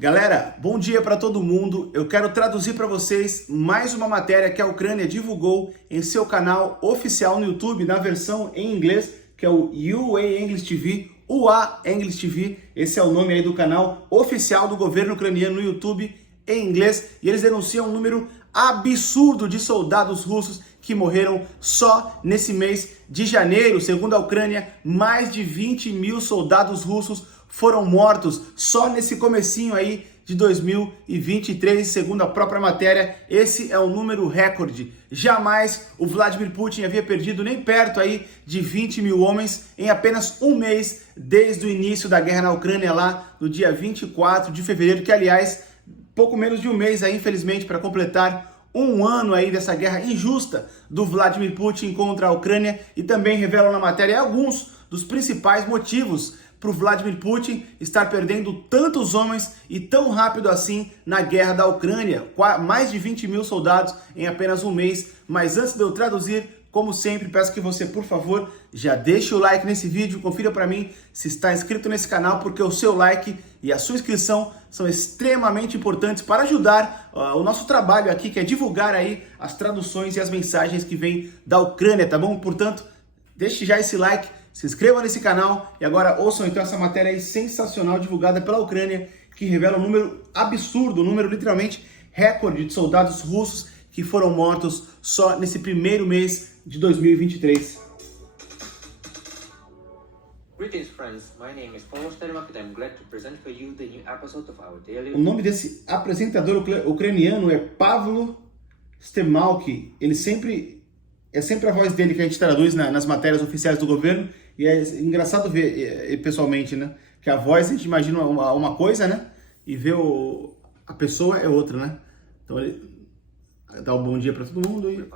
Galera, bom dia para todo mundo. Eu quero traduzir para vocês mais uma matéria que a Ucrânia divulgou em seu canal oficial no YouTube, na versão em inglês, que é o UA English TV, UA English TV. Esse é o nome aí do canal oficial do governo ucraniano no YouTube em inglês. E eles denunciam um número absurdo de soldados russos que morreram só nesse mês de janeiro. Segundo a Ucrânia, mais de 20 mil soldados russos foram mortos só nesse comecinho aí de 2023, segundo a própria matéria. Esse é um número recorde. Jamais o Vladimir Putin havia perdido nem perto aí de 20 mil homens em apenas um mês, desde o início da guerra na Ucrânia, lá no dia 24 de fevereiro, que aliás, pouco menos de um mês aí, infelizmente, para completar um ano aí dessa guerra injusta do Vladimir Putin contra a Ucrânia. E também revelam na matéria alguns dos principais motivos para o Vladimir Putin estar perdendo tantos homens e tão rápido assim na guerra da Ucrânia. Mais de 20 mil soldados em apenas um mês. Mas antes de eu traduzir, como sempre, peço que você, por favor, já deixe o like nesse vídeo, confira para mim se está inscrito nesse canal, porque o seu like e a sua inscrição são extremamente importantes para ajudar o nosso trabalho aqui, que é divulgar aí as traduções e as mensagens que vêm da Ucrânia, tá bom? Portanto, deixe já esse like, se inscreva nesse canal e agora ouçam então essa matéria aí sensacional divulgada pela Ucrânia, que revela um número absurdo, um número literalmente recorde de soldados russos que foram mortos só nesse primeiro mês de 2023. Greetings friends, my name is Paul Stermak and I'm glad to present for you the new episode of our daily... O nome desse apresentador ucraniano é Pavlo Stemalki. Ele sempre a voz dele que a gente traduz nas matérias oficiais do governo, e é engraçado ver pessoalmente, né? Que a voz a gente imagina uma coisa, né? E ver a pessoa é outra, né? Então ele dá um bom dia para todo mundo e...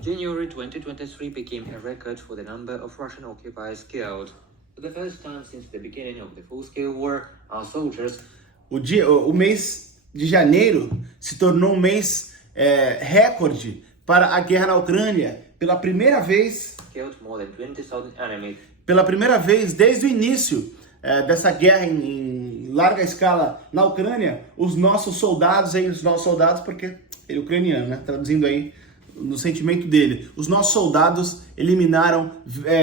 January 2023 became a record for the number of Russian occupiers killed. For the first time since the beginning of the full-scale war, our soldiers... O mês de janeiro se tornou um mês recorde para a guerra na Ucrânia. Pela primeira vez... killed more than 20,000 enemies. Pela primeira vez desde o início dessa guerra em larga escala na Ucrânia, os nossos soldados, porque ele é ucraniano, né? Traduzindo aí no sentimento dele, os nossos soldados eliminaram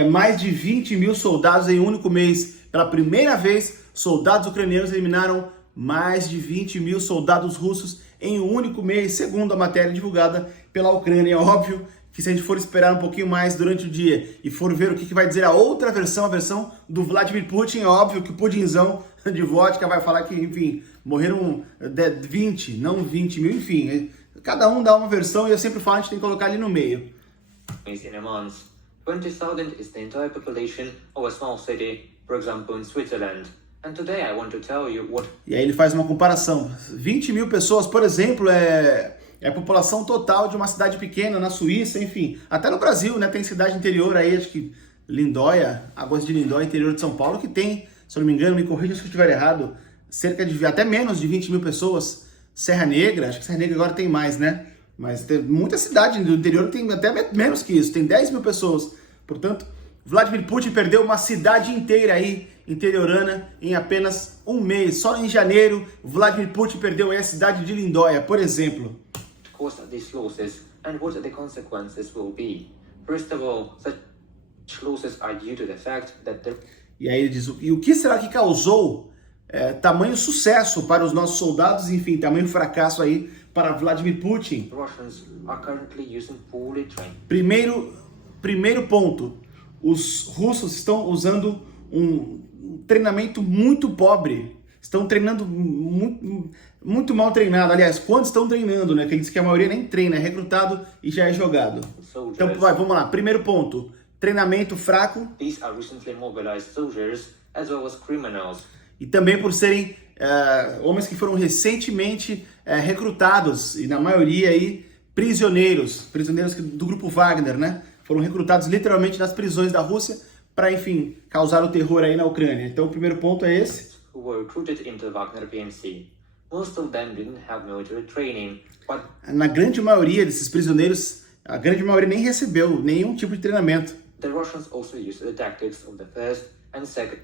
mais de 20 mil soldados em um único mês. Pela primeira vez, soldados ucranianos eliminaram mais de 20 mil soldados russos em um único mês, segundo a matéria divulgada pela Ucrânia. É óbvio que se a gente for esperar um pouquinho mais durante o dia e for ver o que vai dizer a outra versão, a versão do Vladimir Putin, é óbvio que o pudinzão de vodka vai falar que, enfim, morreram 20, não 20 mil, enfim. Cada um dá uma versão e eu sempre falo, a gente tem que colocar ali no meio. In a month, 20,000 is the entire population of a small city, for example in Switzerland. And today I want to tell you what... E aí ele faz uma comparação. 20 mil pessoas, por exemplo, é a população total de uma cidade pequena na Suíça, enfim. Até no Brasil, né? Tem cidade interior aí, acho que Lindóia, Águas de Lindóia, interior de São Paulo, que tem, se eu não me engano, me corrija se eu estiver errado, cerca de até menos de 20 mil pessoas. Serra Negra, acho que Serra Negra agora tem mais, né? Mas tem muita cidade do interior tem até menos que isso, tem 10 mil pessoas. Portanto, Vladimir Putin perdeu uma cidade inteira aí, interiorana, em apenas um mês. Só em janeiro, Vladimir Putin perdeu aí a cidade de Lindóia, por exemplo. Cause these losses and what the consequences will be. First of all, such losses are due to the fact that the... E aí ele diz, e o que será que causou tamanho sucesso para os nossos soldados, enfim, tamanho fracasso aí para Vladimir Putin? Russians are currently using poorly trained. Primeiro ponto, os russos estão usando um treinamento muito pobre, estão treinando muito mal treinado. Aliás, quando estão treinando, né? Que ele diz que a maioria nem treina, é recrutado e já é jogado. Então, vamos lá. Primeiro ponto, treinamento fraco. These are recently mobilized soldiers as well as criminals. E também por serem homens que foram recentemente recrutados, e na maioria aí prisioneiros do grupo Wagner, né? Foram recrutados literalmente nas prisões da Rússia para, enfim, causar o terror aí na Ucrânia. Então o primeiro ponto é esse. Who were recruited into the Wagner PNC. Most of them didn't have military training, but... Na grande maioria desses prisioneiros, a grande maioria nem recebeu nenhum tipo de treinamento. The Russians also used the tactics of the first and second.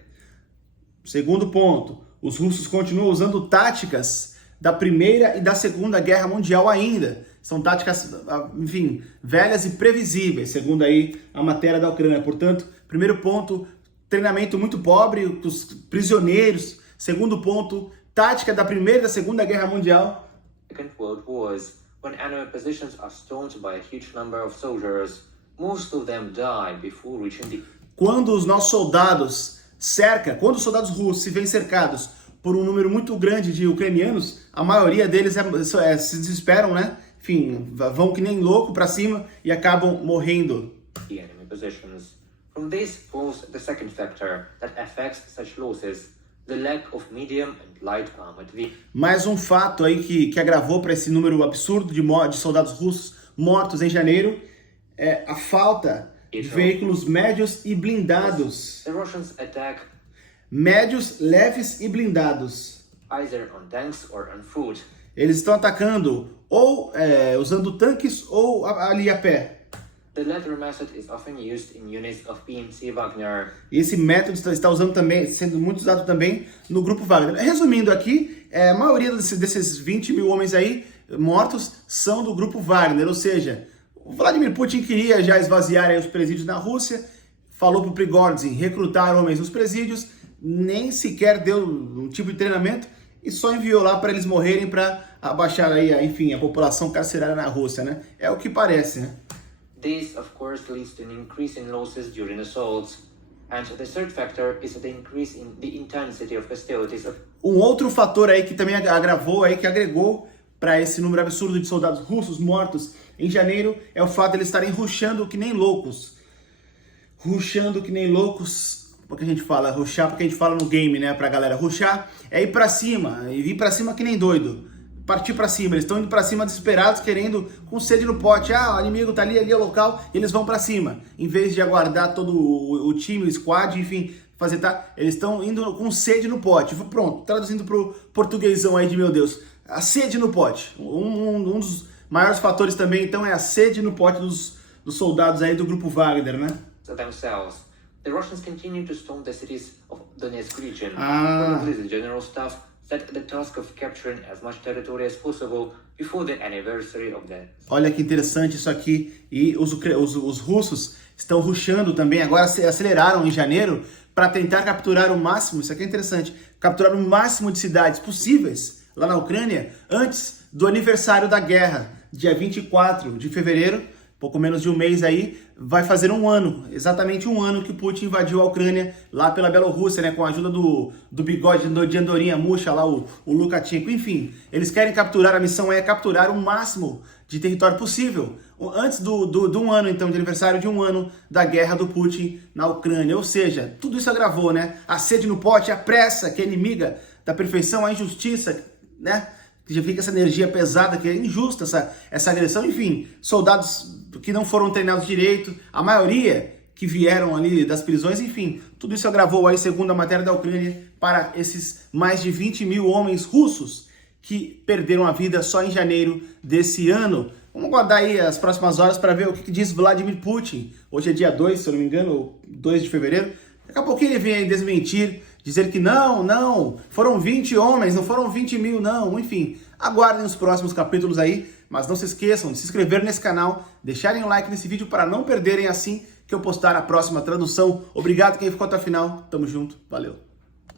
Segundo ponto, Os russos continuam usando táticas da Primeira e da Segunda Guerra Mundial ainda. São táticas, enfim, velhas e previsíveis, segundo aí a matéria da Ucrânia. Portanto, primeiro ponto, treinamento muito pobre dos prisioneiros. Segundo ponto, tática da Primeira e da Segunda Guerra Mundial. Second World Wars, when enemy positions are stormed by a huge number of soldiers, most of them die before reaching the... Quando os nossos soldados quando os soldados russos se veem cercados por um número muito grande de ucranianos, a maioria deles se desesperam, né? Enfim, vão que nem louco para cima e acabam morrendo. The enemy positions. From this falls the second factor that affects such losses, the lack of medium and light armored vehicles. Mais um fato aí que agravou para esse número absurdo de soldados russos mortos em janeiro é a falta de veículos médios e blindados. The Russians attack Médios, leves e blindados. either on tanks or on foot. Eles estão atacando ou usando tanques ou ali a pé. The latter method is often used in units of PMC Wagner. E esse método está sendo muito usado também no Grupo Wagner. Resumindo aqui, a maioria desses 20 mil homens aí mortos são do Grupo Wagner, ou seja, o Vladimir Putin queria já esvaziar aí os presídios na Rússia, falou para o Prigozhin recrutar homens nos presídios, nem sequer deu um tipo de treinamento e só enviou lá para eles morrerem para abaixar aí, enfim, a população carcerária na Rússia, né? É o que parece, né? This, of course, leads to an increase in losses during assaults. And the third factor is the increase in the intensity of hostilities. Um outro fator aí que também que agregou para esse número absurdo de soldados russos mortos em janeiro é o fato de eles estarem rushando que nem loucos. Rushando que nem loucos, porque a gente fala rushar, porque a gente fala no game, né, pra galera. Rushar é ir pra cima, e ir pra cima que nem doido. Partir pra cima, eles estão indo pra cima desesperados, querendo, com sede no pote. Ah, o inimigo tá ali é o local, e eles vão pra cima. Em vez de aguardar todo o time, o squad, enfim, fazer, tá? Eles estão indo com sede no pote. Pronto, traduzindo pro portuguesão aí de meu Deus. A sede no pote. Um dos maiores fatores também, então, é a sede no pote dos soldados aí do Grupo Wagner, né? Themselves. The Russians continue to storm the cities of Donetsk region. Ah. The general staff set the task of capturing as much territory as possible before the anniversary of the... Olha que interessante isso aqui. E os russos estão rushando também, agora aceleraram em janeiro para tentar capturar o máximo, isso aqui é interessante, capturar o máximo de cidades possíveis lá na Ucrânia antes do aniversário da guerra, dia 24 de fevereiro, pouco menos de um mês aí, vai fazer um ano, exatamente um ano que o Putin invadiu a Ucrânia lá pela Bielorrússia, né, com a ajuda do bigode de andorinha murcha lá, o Lukashenko, enfim. Eles querem capturar, a missão é capturar o máximo de território possível, antes de um ano, então, de aniversário de um ano da guerra do Putin na Ucrânia. Ou seja, tudo isso agravou, né? A sede no pote, a pressa, que é inimiga da perfeição, a injustiça, né? Que já fica essa energia pesada, que é injusta essa agressão, enfim, soldados que não foram treinados direito, a maioria que vieram ali das prisões, enfim, tudo isso agravou aí, segundo a matéria da Ucrânia, para esses mais de 20 mil homens russos que perderam a vida só em janeiro desse ano. Vamos aguardar aí as próximas horas para ver o que diz Vladimir Putin. Hoje é dia 2, se eu não me engano, 2 de fevereiro. Daqui a pouquinho ele vem aí desmentir, dizer que não, foram 20 homens, não foram 20 mil, não. Enfim, aguardem os próximos capítulos aí, mas não se esqueçam de se inscrever nesse canal, deixarem um like nesse vídeo para não perderem assim que eu postar a próxima tradução. Obrigado quem ficou até o final, tamo junto, valeu.